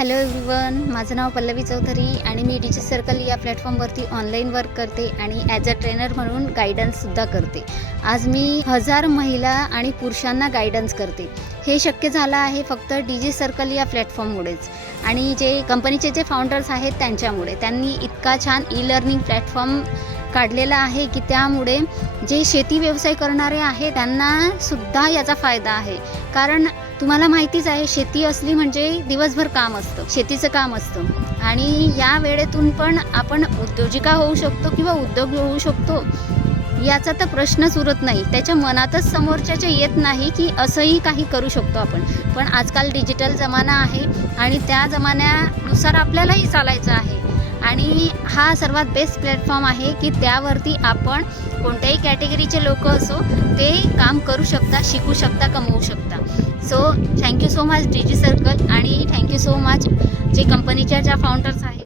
Hello everyone, माझं नाव पल्लवी चौधरी आणि मी डिजी circle या प्लॅटफॉर्मवरती ऑनलाईन वर्क करते आणि ॲज अ ट्रेनर म्हणून गायडन्ससुद्धा करते. आज मी 1000 महिला आणि पुरुषांना गायडन्स करते. हे शक्य झालं आहे फक्त डिजी सर्कल या प्लॅटफॉर्ममुळेच आणि जे कंपनीचे जे फाउंडर्स आहेत त्यांच्यामुळे. त्यांनी इतका छान ई लर्निंग प्लॅटफॉर्म काढलेला आहे की त्यामुळे जे शेती व्यवसाय करणारे आहे त्यांनासुद्धा याचा फायदा आहे. कारण तुम्हाला माहितीच आहे, शेती असली म्हणजे दिवसभर काम असतं, शेतीचं काम असतं आणि या वेळेतून पण आपण उद्योजिका होऊ शकतो किंवा उद्योग होऊ शकतो याचा तर प्रश्नच उरत नाही. त्याच्या मनातच समोरच्याच्या येत नाही की असंही काही करू शकतो आपण. पण आजकाल डिजिटल जमाना आहे आणि त्या जमान्यानुसार आपल्यालाही चालायचं आहे आणि हा सर्वात बेस्ट प्लॅटफॉर्म आहे की त्यावरती आपण कोणत्याही कॅटेगरीचे लोक असो ते काम करू शकता, शिकू शकता, कमवू शकता. सो थँक्यू सो मच डिजी सर्कल आणि थँक्यू सो मच जे कंपनीच्या ज्या फाउंडर्स आहेत.